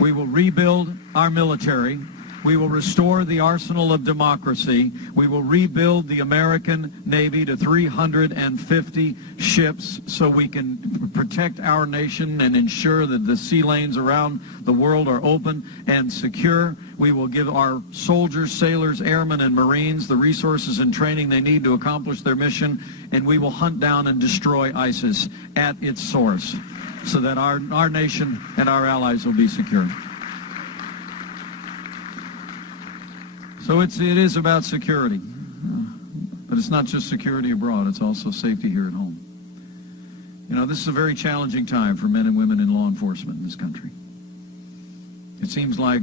We will rebuild our military. We will restore the arsenal of democracy. We will rebuild the American Navy to 350 ships so we can protect our nation and ensure that the sea lanes around the world are open and secure. We will give our soldiers, sailors, airmen, and Marines the resources and training they need to accomplish their mission, and we will hunt down and destroy ISIS at its source so that our nation and our allies will be secure. So it is about security, but it's not just security abroad, it's also safety here at home. You know, this is a very challenging time for men and women in law enforcement in this country. It seems like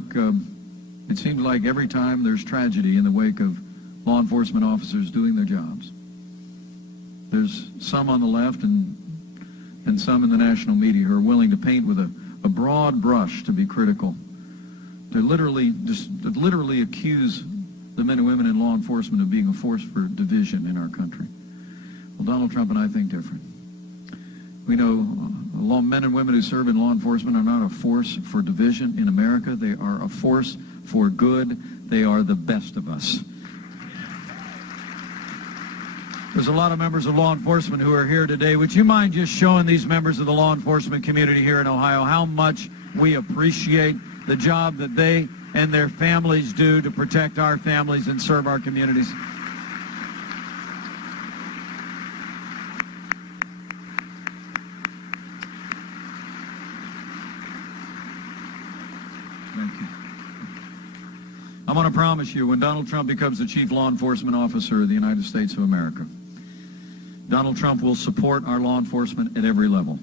every time there's tragedy in the wake of law enforcement officers doing their jobs, there's some on the left and some in the national media who are willing to paint with a broad brush to be critical, to literally accuse the men and women in law enforcement of being a force for division in our country. Well, Donald Trump and I think different. We know men and women who serve in law enforcement are not a force for division in America. They are a force for good. They are the best of us. There's a lot of members of law enforcement who are here today. Would you mind just showing these members of the law enforcement community here in Ohio how much we appreciate the job that they and their families do to protect our families and serve our communities? Thank you. I want to promise you, when Donald Trump becomes the chief law enforcement officer of the United States of America, Donald Trump will support our law enforcement at every level.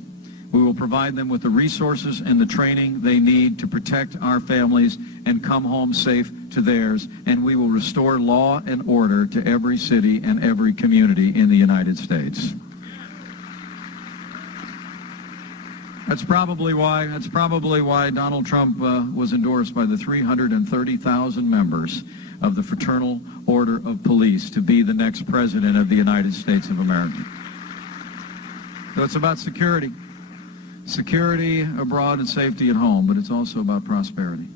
We will provide them with the resources and the training they need to protect our families and come home safe to theirs, and we will restore law and order to every city and every community in the United States. That's probably why Donald Trump was endorsed by the 330,000 members of the Fraternal Order of Police to be the next president of the United States of America. So it's about security. Security abroad and safety at home, but it's also about prosperity.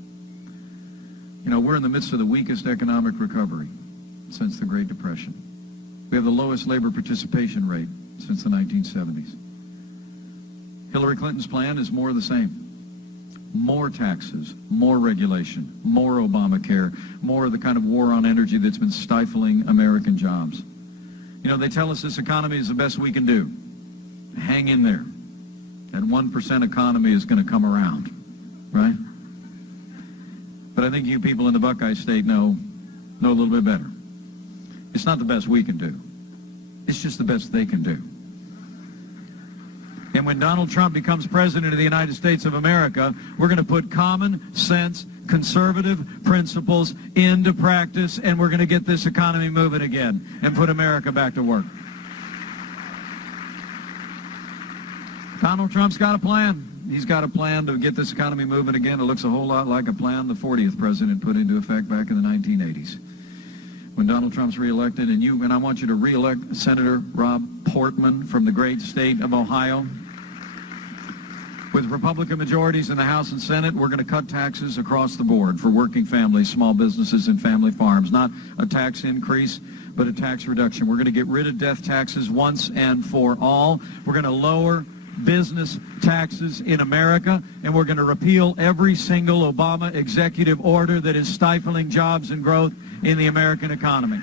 You know, we're in the midst of the weakest economic recovery since the Great Depression. We have the lowest labor participation rate since the 1970s. Hillary Clinton's plan is more of the same. More taxes, more regulation, more Obamacare, more of the kind of war on energy that's been stifling American jobs. You know, they tell us this economy is the best we can do. Hang in there. That 1% economy is going to come around, right? But I think you people in the Buckeye State know a little bit better. It's not the best we can do. It's just the best they can do. And when Donald Trump becomes president of the United States of America, we're going to put common sense, conservative principles into practice, and we're going to get this economy moving again and put America back to work. Donald Trump's got a plan. He's got a plan to get this economy moving again. It looks a whole lot like a plan the 40th president put into effect back in the 1980s. When Donald Trump's reelected, and I want you to reelect Senator Rob Portman from the great state of Ohio. With Republican majorities in the House and Senate, we're going to cut taxes across the board for working families, small businesses, and family farms. Not a tax increase, but a tax reduction. We're going to get rid of death taxes once and for all. We're going to lower business taxes in America, and we're going to repeal every single Obama executive order that is stifling jobs and growth in the American economy.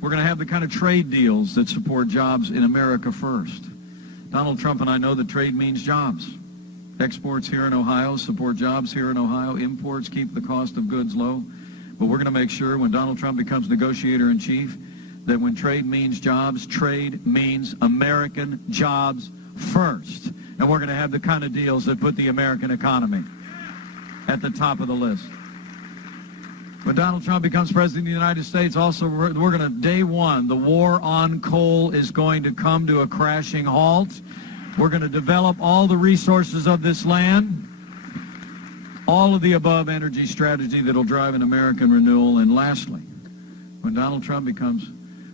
We're going to have the kind of trade deals that support jobs in America first. Donald Trump and I know that trade means jobs. Exports here in Ohio support jobs here in Ohio. Imports keep the cost of goods low. But we're going to make sure when Donald Trump becomes negotiator-in-chief that when trade means jobs, trade means American jobs first. And we're going to have the kind of deals that put the American economy at the top of the list. When Donald Trump becomes president of the United States, also we're going to, day one, the war on coal is going to come to a crashing halt. We're going to develop all the resources of this land. All of the above energy strategy that will drive an American renewal. And lastly, when Donald Trump becomes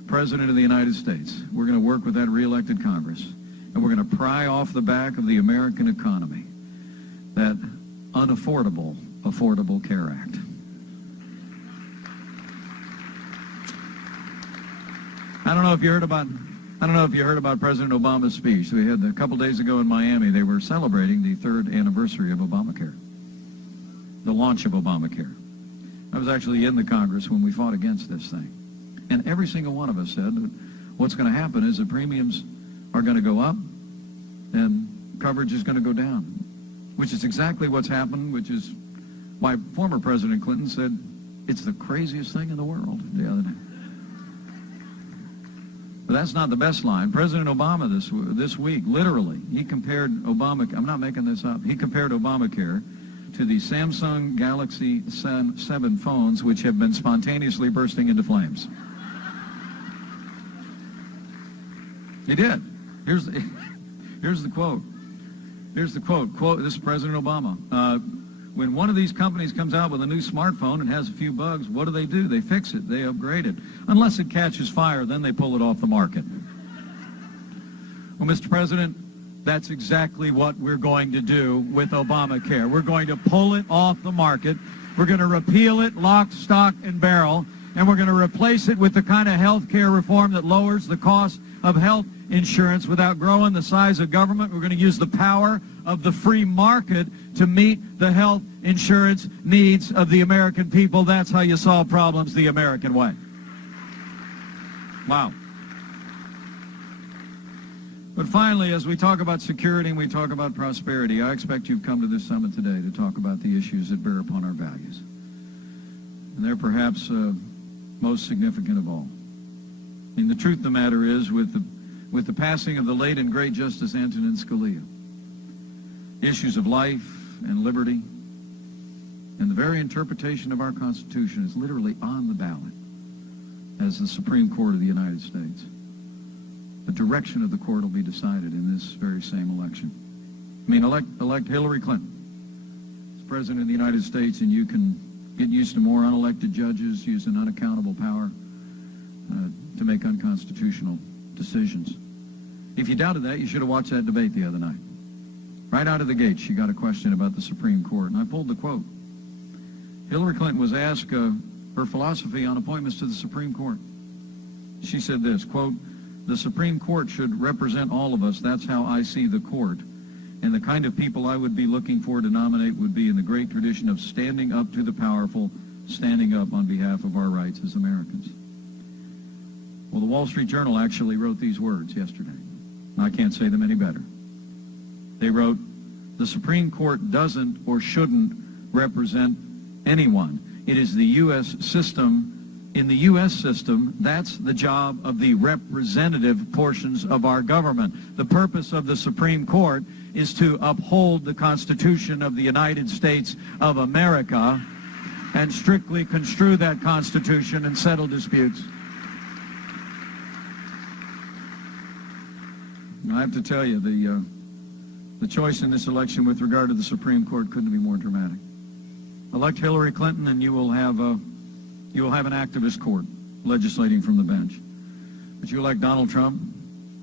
President of the United States, we're going to work with that re-elected Congress, and we're going to pry off the back of the American economy that unaffordable Affordable Care Act. I don't know if you heard about President Obama's speech. We had a couple days ago in Miami. They were celebrating the 3rd anniversary of Obamacare, the launch of Obamacare. I was actually in the Congress when we fought against this thing. And every single one of us said that what's going to happen is the premiums are going to go up and coverage is going to go down, which is exactly what's happened, which is why former President Clinton said it's the craziest thing in the world the other day. But that's not the best line. President Obama this week, literally, he compared Obamacare, I'm not making this up, he compared Obamacare to the Samsung Galaxy 7 phones, which have been spontaneously bursting into flames. He did. Here's the quote. Here's the quote. This is President Obama. When one of these companies comes out with a new smartphone and has a few bugs, what do? They fix it. They upgrade it. Unless it catches fire, then they pull it off the market. Well, Mr. President, that's exactly what we're going to do with Obamacare. We're going to pull it off the market. We're going to repeal it, lock, stock, and barrel, and we're going to replace it with the kind of health care reform that lowers the cost of health insurance without growing the size of government. We're going to use the power of the free market to meet the health insurance needs of the American people. That's how you solve problems the American way. Wow. But finally, as we talk about security and we talk about prosperity, I expect you've come to this summit today to talk about the issues that bear upon our values. And they're perhaps most significant of all. I mean, the truth of the matter is, with the passing of the late and great Justice Antonin Scalia, issues of life and liberty and the very interpretation of our Constitution is literally on the ballot as the Supreme Court of the United States. The direction of the court will be decided in this very same election. I mean, elect Hillary Clinton as President of the United States, and you can get used to more unelected judges using unaccountable power to make unconstitutional decisions. If you doubted that, you should have watched that debate the other night. Right out of the gate, she got a question about the Supreme Court, and I pulled the quote. Hillary Clinton was asked her philosophy on appointments to the Supreme Court. She said this, quote, "The Supreme Court should represent all of us. That's how I see the court. And the kind of people I would be looking for to nominate would be in the great tradition of standing up to the powerful, standing up on behalf of our rights as Americans." Well, the Wall Street Journal actually wrote these words yesterday. I can't say them any better. They wrote, "The Supreme Court doesn't or shouldn't represent anyone. It is the U.S. system. In the U.S. system, that's the job of the representative portions of our government. The purpose of the Supreme Court is to uphold the Constitution of the United States of America and strictly construe that Constitution and settle disputes." I have to tell you, the choice in this election with regard to the Supreme Court couldn't be more dramatic. Elect Hillary Clinton, and you will have an activist court legislating from the bench. But you elect Donald Trump,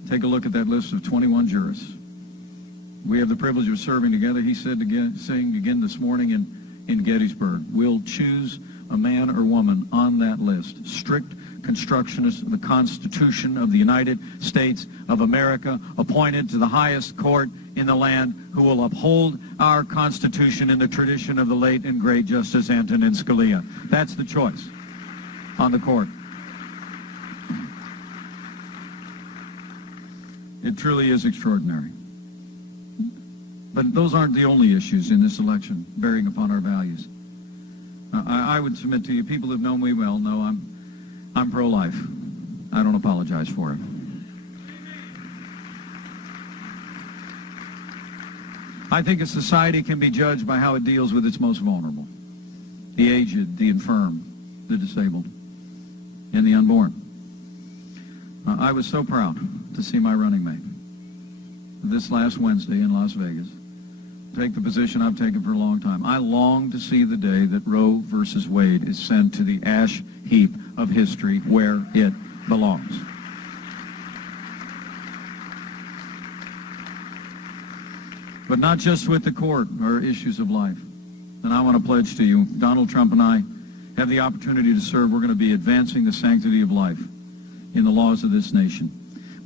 take a look at that list of 21 jurists. We have the privilege of serving together. He said saying again this morning in Gettysburg, we'll choose a man or woman on that list, strict constructionist of the Constitution of the United States of America, appointed to the highest court in the land, who will uphold our Constitution in the tradition of the late and great Justice Antonin Scalia. That's the choice on the court. It truly is extraordinary. But those aren't the only issues in this election bearing upon our values. I would submit to you, people who've known me well know I'm pro-life. I don't apologize for it. I think a society can be judged by how it deals with its most vulnerable: the aged, the infirm, the disabled, and the unborn. I was so proud to see my running mate this last Wednesday in Las Vegas take the position I've taken for a long time. I long to see the day that Roe versus Wade is sent to the ash heap of history where it belongs. But not just with the court or issues of life. And I want to pledge to you, Donald Trump and I have the opportunity to serve. We're going to be advancing the sanctity of life in the laws of this nation.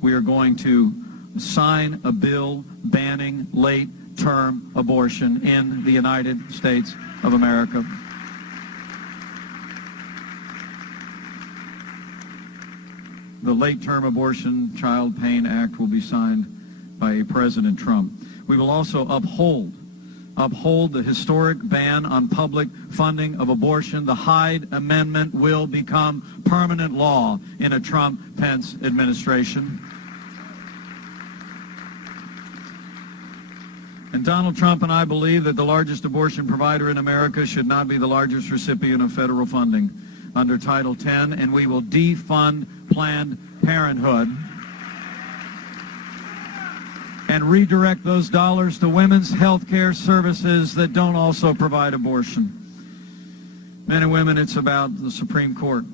We are going to sign a bill banning late-term abortion in the United States of America. The Late-Term Abortion Child Pain Act will be signed by President Trump. We will also uphold the historic ban on public funding of abortion. The Hyde Amendment will become permanent law in a Trump-Pence administration. And Donald Trump and I believe that the largest abortion provider in America should not be the largest recipient of federal funding under Title X, and we will defund Planned Parenthood and redirect those dollars to women's health care services that don't also provide abortion. Men and women, it's about the Supreme Court.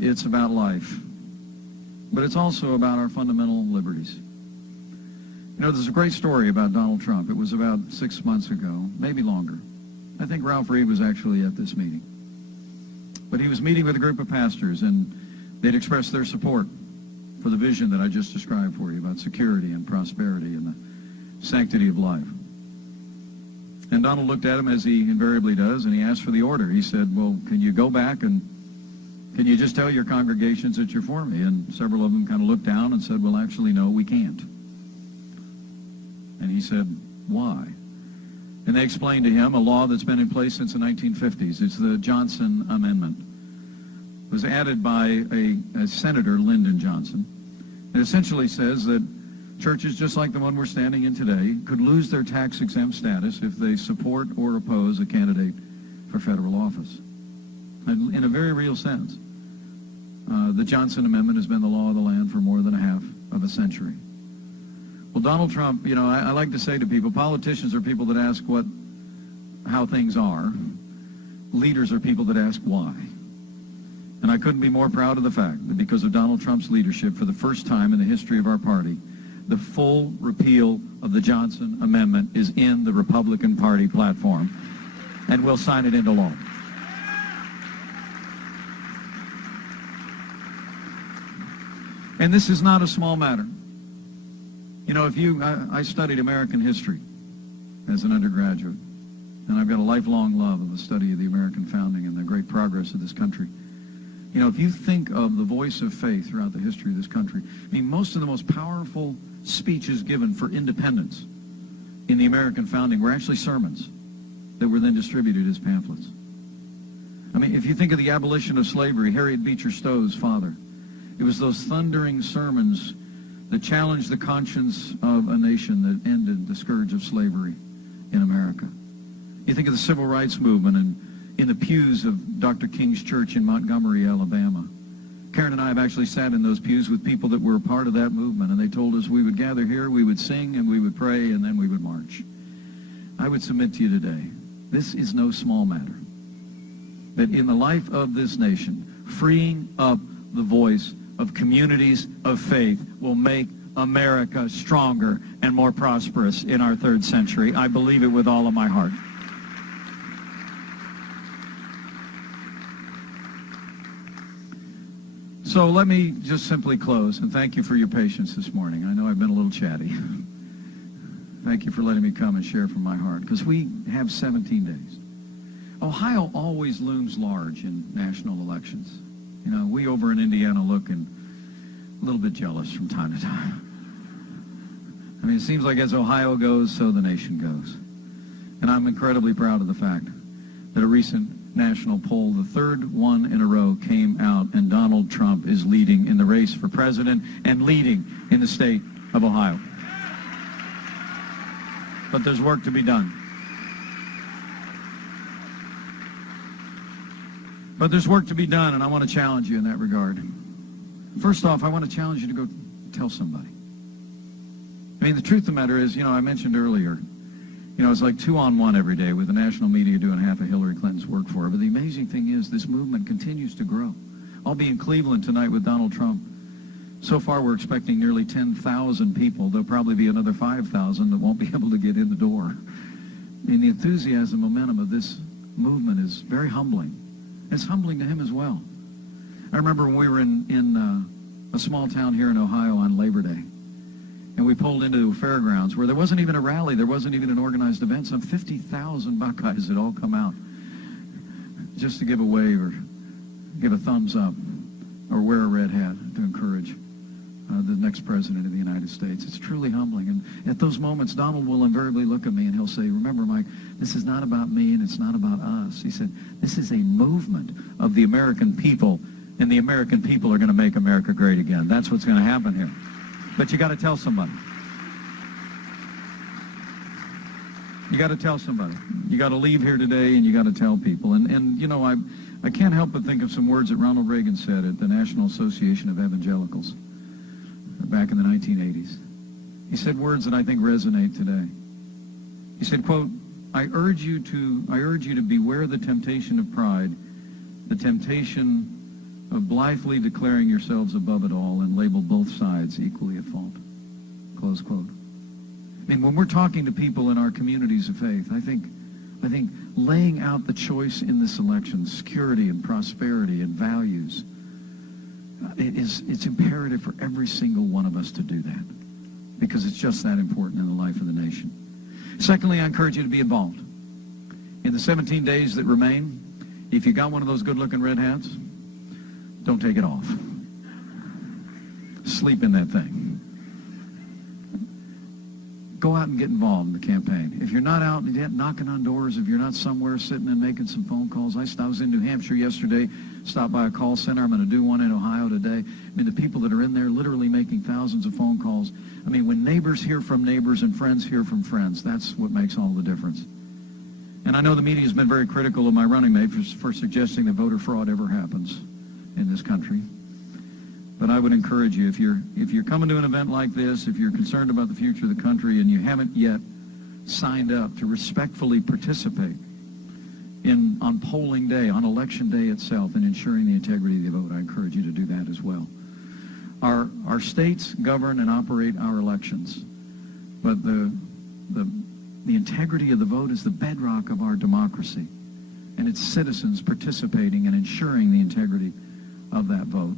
It's about life. But it's also about our fundamental liberties. You know, there's a great story about Donald Trump. It was about 6 months ago, maybe longer. I think Ralph Reed was actually at this meeting. But he was meeting with a group of pastors, and they'd expressed their support for the vision that I just described for you about security and prosperity and the sanctity of life. And Donald looked at him, as he invariably does, and he asked for the order. He said, well, can you go back and can you just tell your congregations that you're for me? And several of them kind of looked down and said, well, actually, no, we can't. And he said, why? And they explained to him a law that's been in place since the 1950s. It's the Johnson Amendment. It was added by a Senator, Lyndon Johnson. It essentially says that churches, just like the one we're standing in today, could lose their tax-exempt status if they support or oppose a candidate for federal office. And in a very real sense, the Johnson Amendment has been the law of the land for more than a half of a century. Well, Donald Trump, you know, I like to say to people, politicians are people that ask how things are. Leaders are people that ask why. And I couldn't be more proud of the fact that because of Donald Trump's leadership, for the first time in the history of our party, the full repeal of the Johnson Amendment is in the Republican Party platform, and we'll sign it into law. And this is not a small matter. You know, I studied American history as an undergraduate, and I've got a lifelong love of the study of the American founding and the great progress of this country. You know, if you think of the voice of faith throughout the history of this country, I mean, most of the most powerful speeches given for independence in the American founding were actually sermons that were then distributed as pamphlets. I mean, if you think of the abolition of slavery, Harriet Beecher Stowe's father, it was those thundering sermons that challenged the conscience of a nation that ended the scourge of slavery in America. You think of the civil rights movement and in the pews of Dr. King's church in Montgomery, Alabama. Karen and I have actually sat in those pews with people that were a part of that movement, and they told us we would gather here, we would sing, and we would pray, and then we would march. I would submit to you today, this is no small matter. That in the life of this nation, freeing up the voice of communities of faith will make America stronger and more prosperous in our third century. I believe it with all of my heart. So let me just simply close, and thank you for your patience this morning. I know I've been a little chatty. Thank you for letting me come and share from my heart, because we have 17 days. Ohio always looms large in national elections. You know, we over in Indiana look and a little bit jealous from time to time. I mean, it seems like as Ohio goes, so the nation goes. And I'm incredibly proud of the fact that a recent national poll, the third one in a row, came out, and Donald Trump is leading in the race for president and leading in the state of Ohio. But there's work to be done. But there's work to be done, and I want to challenge you in that regard. First off, I want to challenge you to go tell somebody. I mean, the truth of the matter is, you know, I mentioned earlier, you know, it's like 2-on-1 every day with the national media doing half of Hillary Clinton's work for her. But the amazing thing is this movement continues to grow. I'll be in Cleveland tonight with Donald Trump So far, we're expecting nearly 10,000 people. There'll probably be another 5,000 that won't be able to get in the door. And the enthusiasm, momentum of this movement is very humbling. It's humbling to him as well. I remember when we were in a small town here in Ohio on Labor Day, and we pulled into fairgrounds where there wasn't even a rally, there wasn't even an organized event. Some 50,000 Buckeyes had all come out just to give a wave or give a thumbs up or wear a red hat to encourage the next president of the United States. It's truly humbling. And at those moments, Donald will invariably look at me and he'll say, remember, Mike, this is not about me and it's not about us. He said, this is a movement of the American people, and the American people are going to make America great again. That's what's going to happen here. But you got to tell somebody. You got to tell somebody. You got to leave here today and you got to tell people. And you know, I can't help but think of some words that Ronald Reagan said at the National Association of Evangelicals back in the 1980s. He said words that I think resonate today. He said, quote, I urge you to beware the temptation of pride, the temptation of blithely declaring yourselves above it all and label both sides equally at fault. Close quote. I mean, when we're talking to people in our communities of faith, I think laying out the choice in this election, security and prosperity and values, it's imperative for every single one of us to do that, because it's just that important in the life of the nation. Secondly, I encourage you to be involved. In the 17 days that remain, if you got one of those good-looking red hats, don't take it off. Sleep in that thing. Go out and get involved in the campaign. If you're not out yet knocking on doors, if you're not somewhere sitting and making some phone calls, I was in New Hampshire yesterday, stopped by a call center. I'm going to do one in Ohio today. I mean, the people that are in there literally making thousands of phone calls. I mean, when neighbors hear from neighbors and friends hear from friends, that's what makes all the difference. And I know the media has been very critical of my running mate for suggesting that voter fraud ever happens in this country. But I would encourage you, if you're coming to an event like this, if you're concerned about the future of the country and you haven't yet signed up to respectfully participate on polling day, on election day itself, and ensuring the integrity of the vote, I encourage you to do that as well. Our states govern and operate our elections, but the integrity of the vote is the bedrock of our democracy, and it's citizens participating and ensuring the integrity of that vote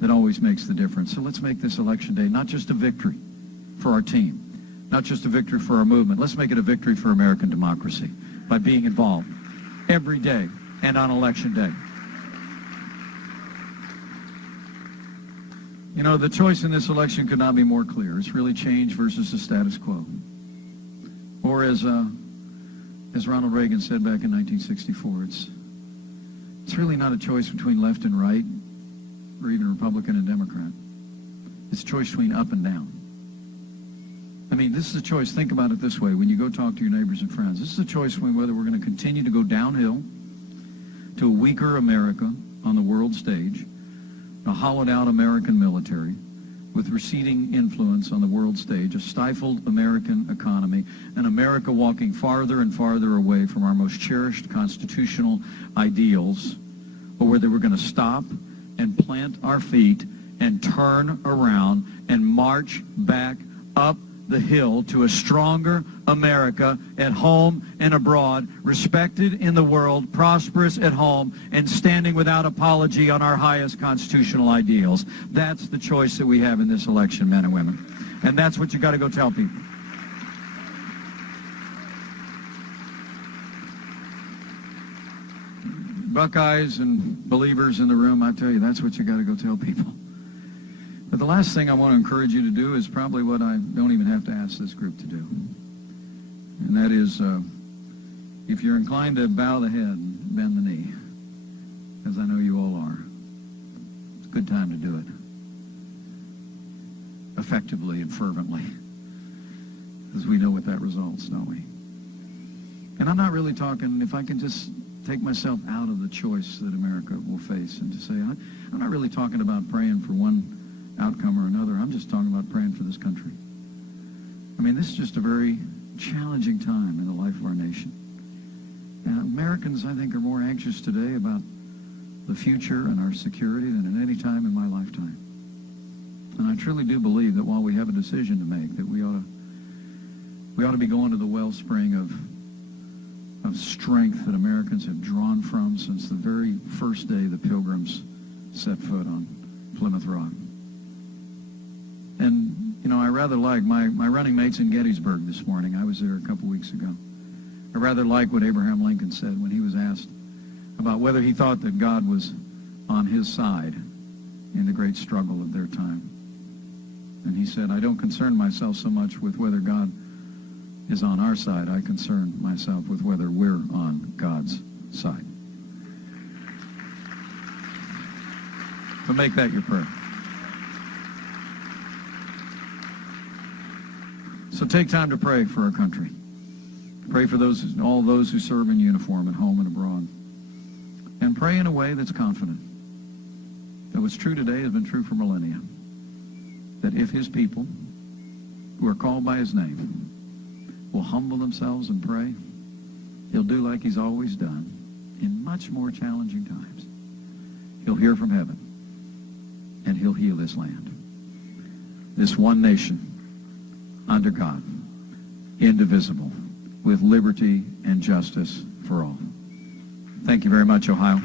that always makes the difference. So let's make this election day not just a victory for our team, not just a victory for our movement. Let's make it a victory for American democracy by being involved every day and on election day. You know, the choice in this election could not be more clear. It's really change versus the status quo. Or as Ronald Reagan said back in 1964, it's really not a choice between left and right, or even Republican and Democrat. It's a choice between up and down. I mean, this is a choice. Think about it this way. When you go talk to your neighbors and friends, this is a choice between whether we're going to continue to go downhill to a weaker America on the world stage, a hollowed-out American military with receding influence on the world stage, a stifled American economy, an America walking farther and farther away from our most cherished constitutional ideals, or whether we're going to stop and plant our feet and turn around and march back up the hill to a stronger America at home and abroad, respected in the world, prosperous at home, and standing without apology on our highest constitutional ideals. That's the choice that we have in this election, men and women. And that's what you got to go tell people. Buckeyes and believers in the room, I tell you, that's what you got to go tell people. But the last thing I want to encourage you to do is probably what I don't even have to ask this group to do. And that is, if you're inclined to bow the head and bend the knee, as I know you all are, it's a good time to do it. Effectively and fervently. Because we know what that results, don't we? And I'm not really talking, if I can just take myself out of the choice that America will face and to say, I'm not really talking about praying for one outcome or another. I'm just talking about praying for this country. I mean, this is just a very challenging time in the life of our nation. And Americans, I think, are more anxious today about the future and our security than at any time in my lifetime. And I truly do believe that while we have a decision to make, that we ought to be going to the wellspring of strength that Americans have drawn from since the very first day the Pilgrims set foot on Plymouth Rock. And, you know, I rather like my running mates in Gettysburg this morning. I was there a couple weeks ago. I rather like what Abraham Lincoln said when he was asked about whether he thought that God was on his side in the great struggle of their time. And he said, I don't concern myself so much with whether God is on our side. I concern myself with whether we're on God's side. So make that your prayer. So take time to pray for our country. Pray for all those who serve in uniform at home and abroad. And pray in a way that's confident that what's true today has been true for millennia. That if his people, who are called by his name, will humble themselves and pray, he'll do like he's always done in much more challenging times. He'll hear from heaven, and he'll heal this land. This one nation, under God, indivisible, with liberty and justice for all. Thank you very much, Ohio.